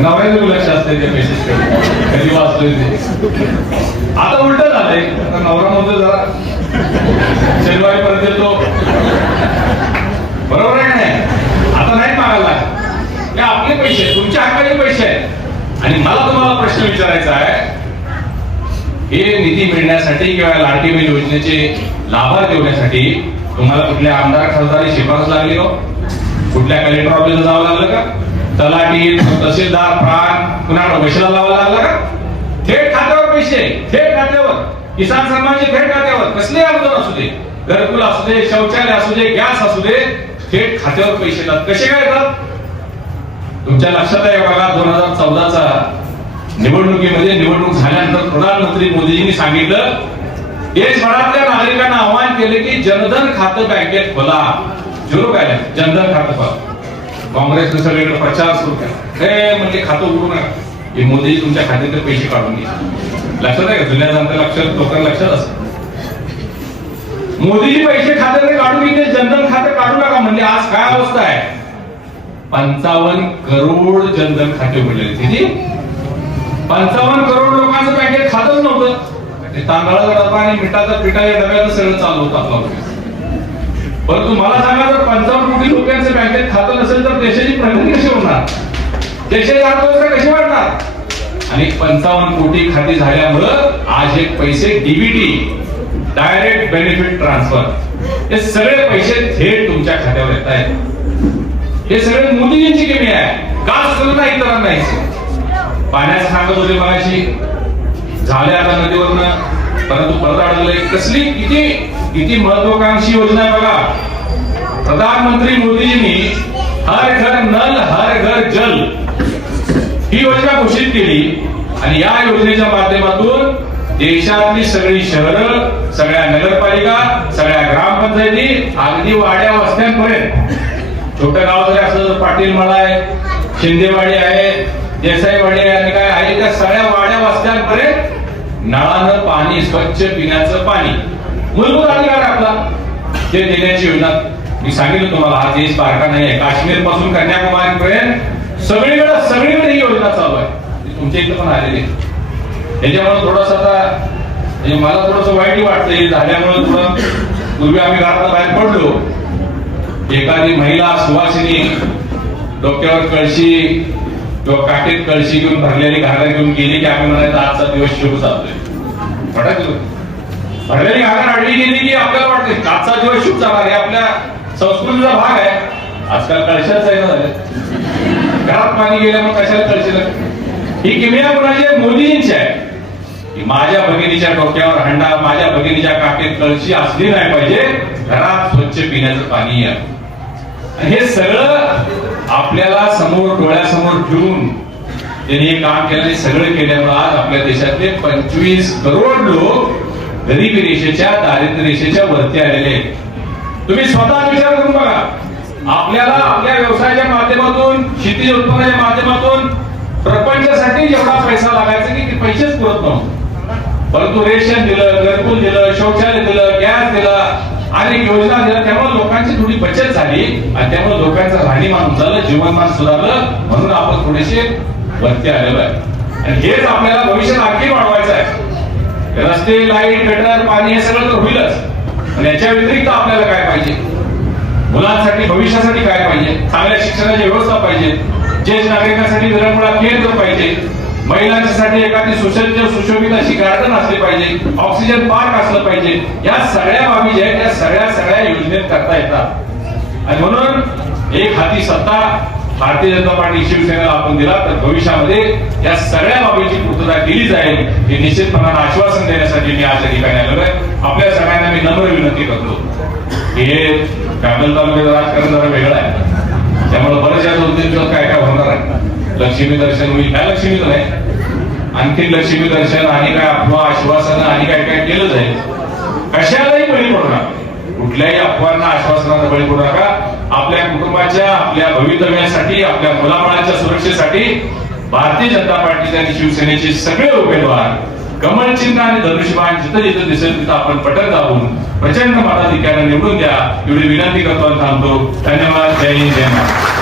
नवऱ्याचं लक्ष असते त्या मेसेज कधी वाचतोय ते. आता उलट झालंय, आता नवरा म्हणतो जरा शनिवारी परत येतो, बरोबर आहे नाही? आता नाही मागायला, हे आपले पैसे आहेत, तुमच्या हक्काचे पैसे आहेत. आणि मला तुम्हाला प्रश्न विचारायचा आहे, हे निधी मिळण्यासाठी किंवा लाडकी बहीण योजनेचे लाभार्थी होण्यासाठी तुम्हाला कुठल्या आमदार खासदारी शिफारस लागली हो? कुठल्या कलेक्टर ऑफिसला जावं लागलं का? तलाठी, तहसीलदार, प्राण कुणाला पैशाला लावावं लागलं का? थेट खात्यावर पैसे, थेट खात्यावर. किसान सन्मानचे थेट खात्यावर. कसले अनुदान असू दे, घरकुल असू दे, शौचालय असू दे, गॅस असू दे, थेट खात्यावर पैसे येतात. कसे काय येतात? तुमच्या लक्षात आहे बघा, 2014चा निवडणुकीमध्ये निवडणूक झाल्यानंतर प्रधानमंत्री मोदीजींनी सांगितलं, देशभरातल्या नागरिकांना आवाहन केले की जनधन खातं बँकेत खोला. झिरो बॅलन्स जनधन खातं खोला. काँग्रेसने सगळीकडे प्रचार सुरू केला, हे म्हणजे खातं उघडू नका, हे मोदीजी तुमच्या खात्यातले पैसे काढून घ्या. लक्षात आहे का? जुन्या जाणत्या लक्षात, लोकांना लक्षात असतं. मोदीजी पैसे खात्यातले काढून घेतले, जनधन खाते काढू नका म्हणजे आज काय अवस्था आहे? 55 करोड जनधन खाते उघडले. किती? 55 करोड लोकांचं बँकेत खातच नव्हतं. ते तांदळाचा डबा आणि मिठाचा पिठाच्या डब्याचं सगळं चालू होतं आपला. परंतु मला सांगा, जर 55 कोटी लोकांचं बँकेत खातं नसेल तर देशाची प्रगती कशी होणार? देशाची अर्थव्यवस्था कशी वाढणार? आणि 55 कोटी खाती झाल्यामुळं आज हे पैसे डीबीटी, डायरेक्ट बेनिफिट ट्रान्सफर, हे सगळे पैसे थेट तुमच्या खात्यावर येत आहेत. हे सगळे मोदीजींची किमया आहे, का सुरू नाही इतरांना नाही. पाण्याचं सांगत होते मगाशी, झाले आता नदीवरनं, परंतु परत अडवलंय. कसली किती महत्वाकांक्षी योजना आहे बघा. प्रधानमंत्री मोदीजींनी हर घर नल हर घर जल ही योजना घोषित केली. आणि या योजनेच्या माध्यमातून देशातली सगळी शहरं, सगळ्या नगरपालिका, सगळ्या ग्रामपंचायती, अगदी वाड्या वस्त्यांपर्यंत, छोट्या गाव जरी असलं तर पाटील मळा आहे, शिंदेवाडी आहे, देसाईवाडी आहे आणि काय आहे, त्या सगळ्या वाड्या वस्त्यांपर्यंत नळानं पाणी, स्वच्छ पिण्याचं पाणी, मूलभूत अधिकार आपला, ते देण्याची योजना. मी सांगितलं तुम्हाला, हा देश बारका नाही आहे. काश्मीर पासून कन्याकुमारी पर्यंत सगळीकडे ही योजना चालू आहे. तुमच्या इथं पण आलेली. त्याच्यामुळे थोडस आता म्हणजे मला थोडस वाईट वाटतंय झाल्यामुळे. थोडं पूर्वी आम्ही घरात बाहेर पडलो, एखादी महिला सुवासिनी डोक्यावर कळशी किंवा काटेत कळशी घेऊन भरलेली घागर घेऊन गेली की आम्ही म्हणायचं आजचा दिवस शुभ चालतोय. भरलेली घागर अडली गेली की आपल्याला वाटते आजचा दिवस शुभ चालणार. हे आपल्या संस्कृतीचा भाग आहे. आजकाल कळशाच आहे ना झाले, घरात पाणी गेल्यामुळे कशाला कळशीला. ही किमया कोणाची? मोदींची आहे. की माझ्या भगिनीच्या डोक्यावर हंडा, माझ्या भगिनीच्या काटेत कळशी असली नाही पाहिजे, घरात स्वच्छ पिण्याचं पाणी आहे. हे सगळं आपल्याला समोर डोळ्यासमोर ठेवून त्यांनी हे काम केलं. सगळं केल्यामुळे आज आपल्या देशातले 25 करोड लोक गरिबी रेषेच्या, दारिद्र्य रेषेच्या वरती आलेले आहेत. तुम्ही स्वतः विचार करून बघा. आपल्याला आपल्या व्यवसायाच्या माध्यमातून, शेती उत्पन्नाच्या माध्यमातून प्रपंचासाठी जेवढा पैसा लागायचा की ते पैसेच पुरत नव्हते. परंतु रेशन दिलं, घरकुल दिलं, शौचालय दिलं, गॅस दिला, अनेक योजना दिल्या, त्यामुळे लोकांची थोडी बचत झाली आणि त्यामुळे लोकांचं राहणीमान झालं, जीवनमान सुधारलं, म्हणून आपण थोडेसे वरती आलेलो आहे. आणि हेच आपल्याला भविष्यात आणखी वाढवायचं आहे. रस्ते, लाईट, गटर, पाणी हे सगळं तर होईलच, पण याच्या व्यतिरिक्त आपल्याला काय पाहिजे? मुलांसाठी, भविष्यासाठी काय पाहिजे? चांगल्या शिक्षणाची व्यवस्था पाहिजे, ज्येष्ठ नागरिकांसाठी विरंगुळा केंद्र पाहिजे, महिलांसाठी एखादी सुसज्ज सुशोभित अशी गार्डन असली पाहिजे, ऑक्सिजन पार्क असलं पाहिजे. या सगळ्या बाबी ज्या आहेत त्या सगळ्या योजनेत करता येतात. आणि म्हणून एक हाती सत्ता भारतीय जनता पार्टी शिवसेनेला आपण दिला तर भविष्यामध्ये या सगळ्या बाबीची पूर्तता केली जाईल हे निश्चितपणाने आश्वासन देण्यासाठी मी आज या ठिकाणी आलेलो आहे. आपल्या सगळ्यांना मी नम्र विनंती करतो की हे कागल तालुक्याचं राजकारण जरा वेगळं आहे, त्यामुळे बऱ्याचशा 2-3 दिवस काय काय होणार आहे. लक्ष्मी दर्शन होईल, काय लक्ष्मीच नाही, आणखी लक्ष्मी दर्शन आणि काय अफवा, आश्वासन आणि काय काय केलं जाईल. कशालाही बळी पडू नका, कुठल्याही अफवांना, आश्वासनाला बळी पडू नका. आपल्या कुटुंबाच्या, आपल्या भवितव्यासाठी, आपल्या मुलाबाळांच्या सुरक्षेसाठी भारतीय जनता पार्टीचे आणि शिवसेनेचे सगळे उमेदवार कमळ चिन्ह आणि धनुष्यबाण जिथं जिथं दिसेल तिथं आपण पटक दाबून प्रचंड मताधिक्याने निवडून द्या एवढी विनंती करतो आणि थांबतो. धन्यवाद. जय हिंद, जय महाराष्ट्र.